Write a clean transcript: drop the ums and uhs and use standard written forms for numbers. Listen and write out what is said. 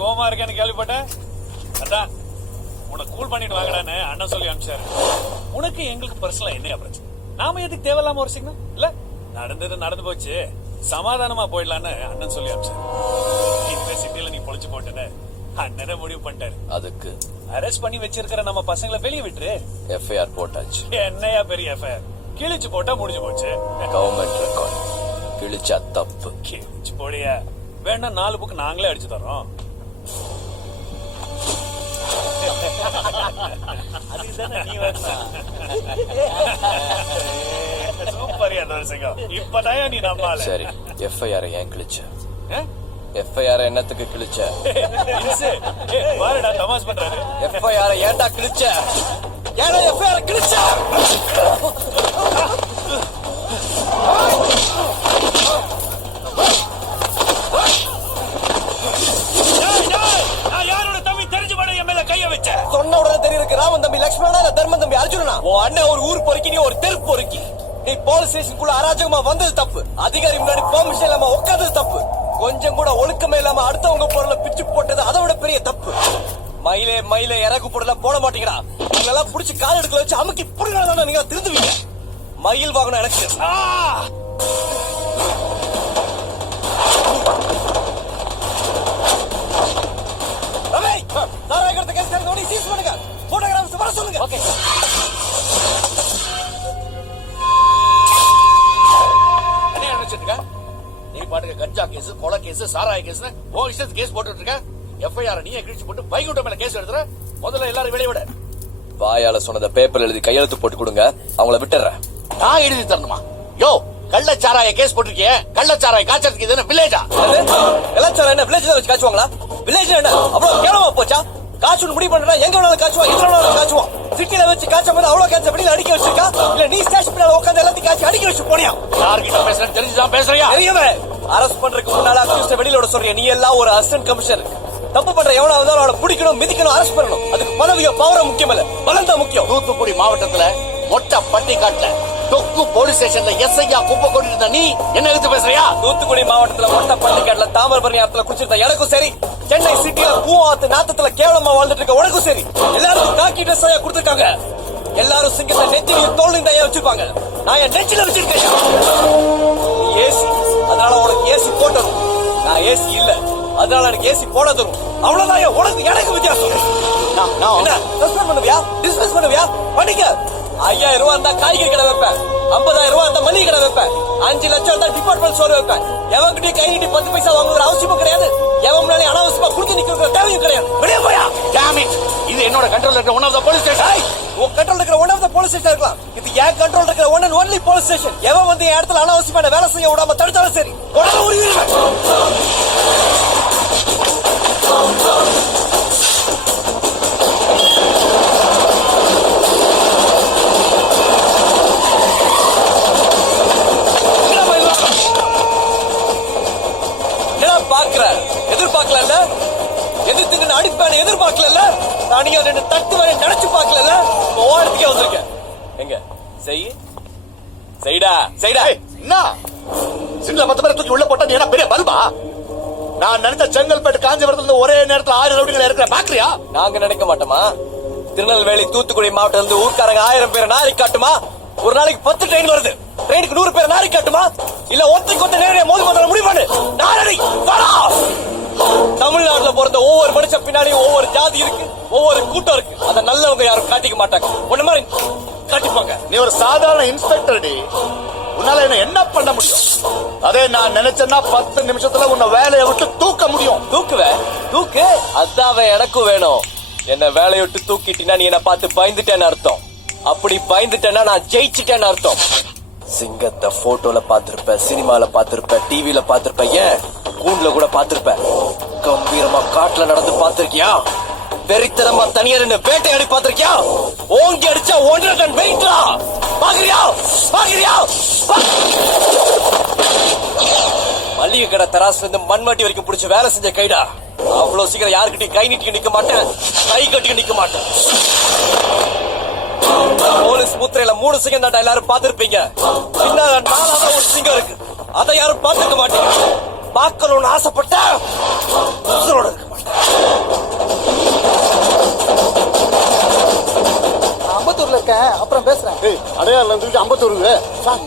கோவமா இருக்கேன்னு கேள்விப்பட்டேன். அதான் உன்னை கூல் பண்ணிட்டு வாங்கடான்னு அண்ணன் சொல்லி அனுப்பிச்சாரு. உனக்கு எங்களுக்கு பர்சனலா என்னையா பிரச்சனை? நாம எதுக்கு தேவையில்லாம ஒரு சிக்னல் இல்ல? நடந்தது நடந்து போச்சு, சமாதானமா போயிடலான்னு அண்ணன் சொல்லி அனுப்பிச்சாரு. இனிமே சிட்டில நீ பொழிச்சு போட்டேன்னு அண்ணனே முடிவு பண்ணிட்டாரு. அதுக்கு அரெஸ்ட் பண்ணி வச்சிருக்கிற நம்ம பசங்களை வெளியே விட்டுரு. எஃப்ஐஆர் போட்டாச்சு. என்னையா பெரிய எஃப்ஐஆர்? கிழிச்சு போட்டா முடிஞ்சு போச்சு. கவர்மெண்ட் ரெக்கார்ட் கிழிச்சா தப்பு. கிழிச்சு போடியா, வேணா 4 புக் நாங்களே அடிச்சு தரோம். அதுதானே நீ வரணும். சூப்பரியா தோசைங்க, இப்பதான் நீ நம்பால. சரி, எஃப்ஐஆர் ஏன் கிழிச்ச? எஃப்ஐஆர் என்னத்துக்கு கிழிச்ச? பாருடா தமாஷ் பண்றாரு. எஃப்ஐஆர் ஏன்டா கிழிச்ச? ஏன்டா எஃப்ஐஆர் கிழிச்ச? நான் யாரோட தம்பி தெரிஞ்சு பண்ண என் மேல கைய வச்ச? சொன்ன உடனே தெரியிருக்கு ராமன் தம்பி லட்சுமணனா இல்ல தர்மன் தம்பி அர்ஜுனனா? உன் அண்ணன் ஒரு ஊர் பொறுக்கி, நீ ஒரு தெரு பொறுக்கி. நீ போலீஸ் ஸ்டேஷனுக்குள்ள அராஜகமா வந்தது தப்பு. அதிகாரி முன்னாடி பெர்மிஷன் இல்லாம உட்கார்ந்தது தப்பு. கொஞ்சம் கூட ஒழுக்கமே இல்லாம அடுத்தவங்க பொருளை பிச்சு போட்டது அதை விட பெரிய தப்பு. மயிலே மயிலே இறகு பொருளை போட மாட்டீங்களா? உங்களெல்லாம் புடிச்சு கால் எடுக்கல வச்சு அமுக்கி புடுங்கதான் நீங்க திருந்துவீங்க. மயில் வாங்கணும் எனக்கு. சொல்லுங்க. என்ன நினைச்சிட்டு நீ பாட்டுக்கு கஞ்சா கேஸ், கொலை கேஸ், சாராய கேஸ் உன் இஷ்டத்துக்கு கேஸ் போட்டுட்டு இருக்க. எஃப்ஐஆர் நீயே கிழிச்சு போட்டு வைகுண்ட மேல கேஸ் எடுத்துற. முதல்ல எல்லாரும் வெளியே விட. வாயால சொன்னத பேப்பர் எழுதி கையெழுத்து போட்டு கொடுங்க, அவங்கள விட்டுறேன். நான் எழுதி தரணுமா? யோ, கள்ளச்சாராய கேஸ் போட்டிருக்கிய, கள்ளச்சாராய காய்ச்சறதுக்கு இது என்ன வில்லேஜா? கள்ளச்சாராய என்ன வில்லேஜ் வச்சு காய்ச்சுவாங்களா? வில்லேஜ் என்ன அவ்வளவு கேவலமா போச்சா? காய்ச்சல் முடிவு பண்றா எங்க வேணாலும் காய்ச்சுவோம், எங்க வேணாலும் காய்ச்சுவோம். சிட்டில வச்சு காய்ச்ச மாதிரி அவ்வளவு காய்ச்ச வெளியில அடிக்க வச்சிருக்கா? இல்ல நீ ஸ்டேஷன் பின்னால உட்காந்து எல்லாத்தையும் காய்ச்சி அடிக்க வச்சு போனியா? யார்கிட்ட பேசுறேன்னு தெரிஞ்சுதான் பேசுறியா? தெரியவே. அரெஸ்ட் பண்றதுக்கு முன்னால அக்யூஸ்ட வெளியில விட சொல்றியா? நீ எல்லாம் ஒரு அசிஸ்டன்ட் கமிஷனர். தப்பு பண்ற எவனா இருந்தாலும் அவனை பிடிக்கணும், மிதிக்கணும், அரெஸ்ட் பண்ணணும். அதுக்கு பதவியோ பவரோ முக்கியம் இல்ல, பலம் தான் முக்கியம். தூத்துக்குடி மாவட்டத்துல மொட்டை பட்டிக்காட்டுல தொக்கு போலீஸ் ஸ்டேஷன்ல எஸ்ஐயா குப்பை கொண்டு நீ என்ன எடுத்து பேசுறியா? தூத்துக்குடி மாவட்டத்துல மொட்டை பட்டிக்காட்டுல தாமிரபரணி ஆத்துல குடிச்சிருந்த எனக்கும் சரி, சென்னை சிட்டில பூவாத்து நாத்தத்துல கேவலமா வாழ்ந்துட்டு இருக்க உனக்கும் சரி, எல்லாருக்கும் காக்கி ட்ரெஸ் கொடுத்திருக்காங்க. எல்லாரும் சிங்கத்தை நெத்திலையும் தோல்லையும் தான் வச்சிருப்பாங்க. நான் என் நெச்சில வச்சிருக்கேன். ஏசி, அதனால உனக்கு ஏசி போட்டணும். நான் ஏசி இல்ல, அதனால எனக்கு ஏசி போட தரும். அவ்வளவுதான் உனக்கு எனக்கு வித்தியாசம். சஸ்பெண்ட் பண்ணுவியா? டிஸ்மிஸ் பண்ணுவியா? பண்ணிக்க. 5000 ரூபாய் இருந்தா காய்கறி கடை வைப்பேன், 50,000 ரூபாய் இருந்தா மளிகை கடை வைப்பேன், 5 லட்சம் இருந்தா டிபார்ட்மெண்ட் ஸ்டோர் வைப்பேன். எவங்கிட்டே கை நீட்டி 10 பைசா வாங்குற அவசியமும் கிடையாது. எவன் முன்னாடி அனாவசியமா குடிச்சு நிக்கிற தேவையும் கிடையாது. வெளியே போயா. Damn it. இது என்னோட கண்ட்ரோல் இருக்கிற one of the police station. உன் கண்ட்ரோல் இருக்கிற one of the police station இருக்கலாம். இது என் கண்ட்ரோல் இருக்கிற one and only police station. எவன் வந்து என் இடத்துல அனாவசியமான வேலை செய்ய விடாம தடுத்தாலும் சரி, உடனே உரிமையில எதிர்பார்க்கல, எதிர்த்து அடிப்பான எதிர்பார்க்கல, தனியா ரெண்டு தட்டு வரை நினைச்சு பார்க்கல. ஓரத்துக்கே வந்திருக்கேன். எங்க செய்டா செய்டா. என்ன சிங்கிள 10 பேரை தூக்கி உள்ள போட்டா நீ என்ன பெரிய பல்பா? நான் நினைச்ச செங்கல்பேட்டு காஞ்சிபுரத்துல ஒரே நேரத்துல 1000 ரவுடிகளை இருக்கிற பாக்குறியா? நாங்க நினைக்க மாட்டோமா? திருநெல்வேலி தூத்துக்குடி மாவட்டம் இருந்து ஊர்க்காரங்க 1000 பேரை நாரி காட்டுமா? ஒரு நாளைக்கு 10 ட்ரெயின் வருது. ட்ரெயினுக்கு 100 பேர் நாரி காட்டுமா? இல்ல ஒருத்தருக்கு நேரடியா மோதி முதல்ல முடிவு பண்ணு. நாரடி தமிழ்நாட்டுல பிறந்த ஒவ்வொரு மனுஷன் பின்னாடியும் ஒவ்வொரு ஜாதி இருக்கு, ஒவ்வொரு கூட்டம் இருக்கு. அத நல்லவங்க யாரும் காட்டிக்க மாட்டாங்க. ஒண்ணு மாதிரி காட்டிப்பாங்க. நீ ஒரு சாதாரண இன்ஸ்பெக்டர் டி. உன்னால என்ன பண்ண முடியும்? அதே நான் நினைச்சேன்னா 10 நிமிஷத்துல உன்னை வேலையை விட்டு தூக்க முடியும். தூக்கு. அதான் எனக்கும் வேணும். என்ன வேலையை விட்டு தூக்கிட்டீங்கன்னா நீ என்ன பார்த்து பயந்துட்டேன்னு அர்த்தம். அப்படி பயந்துட்டேன்னா நான் ஜெயிச்சுட்டேன்னு அர்த்தம். சிங்கத்தை போட்டோல பாத்திருப்ப, சினிமால பாத்திருப்ப, டிவில பாத்திருப்ப, ஏன் கூண்டுல கூட பாத்திருப்ப. கம்பீரமா காட்டுல நடந்து பாத்திருக்கியா? வெறித்தனமா தனியா நின்னு வேட்டையாடி பாத்திருக்கியா? ஓங்கி அடிச்சா 1.5 டன் வெயிட்ரா. பாக்குறியா? மல்லிகை கடை தராசுல இருந்து மண்மாட்டி வரைக்கும் பிடிச்ச வேலை செஞ்ச கைடா. அவ்வளவு சீக்கிரம் யாருக்கிட்டையும் கை நீட்டி நிக்க மாட்டேன், கை கட்டி நிக்க மாட்டேன். போலீஸ் முத்திரையில 3 சிங்கம் தாண்டா எல்லாரும் பாத்திருப்பீங்க. பின்னால 4வது ஒரு சிங்கம் இருக்கு, அதை யாரும் பாத்துக்க மாட்டீங்க. பார்க்கணும்னு ஆசைப்பட்ட இருக்க மாட்டேன். அம்பத்தூர்ல இருக்கேன், அப்புறம் பேசுறேன். அடையாறுல இருந்துட்டு 54 சார்